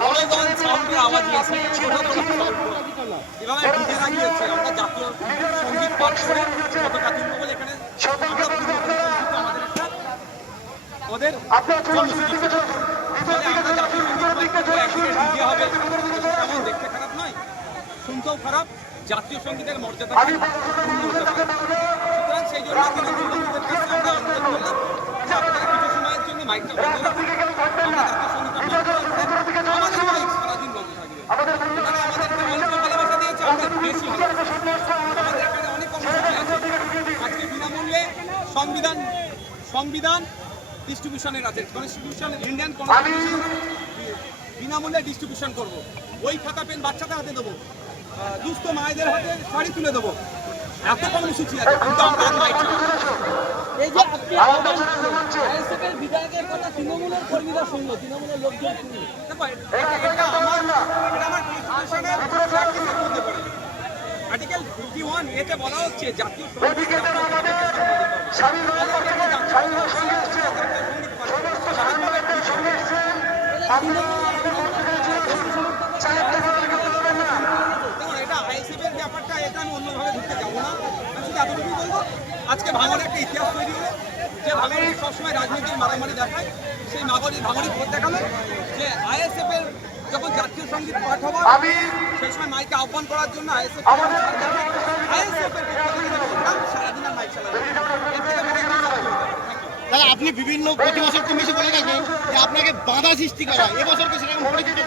পরিকল্পিত আমাদের একটা। ওদের এমন দেখতে খারাপ নয় শুনতেও খারাপ জাতীয় সঙ্গীতের মর্যাদা সংবিধান সংবিধান ডিস্ট্রিবিউশনের আছে কনস্টিটিউশন ইন্ডিয়ান কনস্টিটিউশন বিনামূল্যে ডিস্ট্রিবিউশন করব। ওই খাতা পেন বাচ্চাদের হাতে দেবো। দুস্থ মায়েদের হাতে শাড়ি তুলে দেবো। এত কর্মসূচি আছে কিন্তু আমরা এই যে আপনি এর বিধায়কের কথা তৃণমূলের কর্মীরা শুনলো তৃণমূলের লোকজন শুনলো। আর্টিকেল 51 এতে বলা হচ্ছে জাতীয় সংগীত শুধু এতটুকুই বলব আজকে ভাঙনের একটা ইতিহাস তৈরি হলো যে ভাঙন সবসময় রাজনীতির মারামারি দেখায় সেই মাগরি ভাঙরি ভোট দেখাল যে আইএসএফ এর যখন জাতীয় সংগীত পাঠ হবে সেই সময় মাইকে আহ্বান করার জন্য আইএসএফ আইএসএফ এর পক্ষ থেকে যে প্রোগ্রাম সারাদিন আর মাইক চালাবে আপনি বিভিন্ন প্রতি বছর কম বেশি বলে থাকেন যে আপনাকে বাধা সৃষ্টি করা এবছরকে সেরকম পরিচিত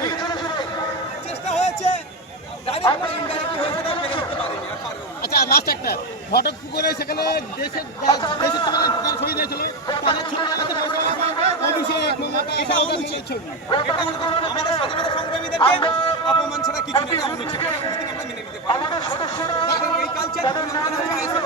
লাস্ট একটা। ঘটক পুকুরে সেখানে দেশের দেশের তোমাদের যারা শহীদ হয়েছিল তাদের ছবি লাগাতে অভিষেক মমতা এটা সৌগত ছবি। এটা অনুচিত। আমাদের স্বাধীনতা সংগ্রামীদেরকে অপমান ছাড়া কিছু নেই এটা আমরা মেনে নিতে পারি এই কালচার আইএসএফ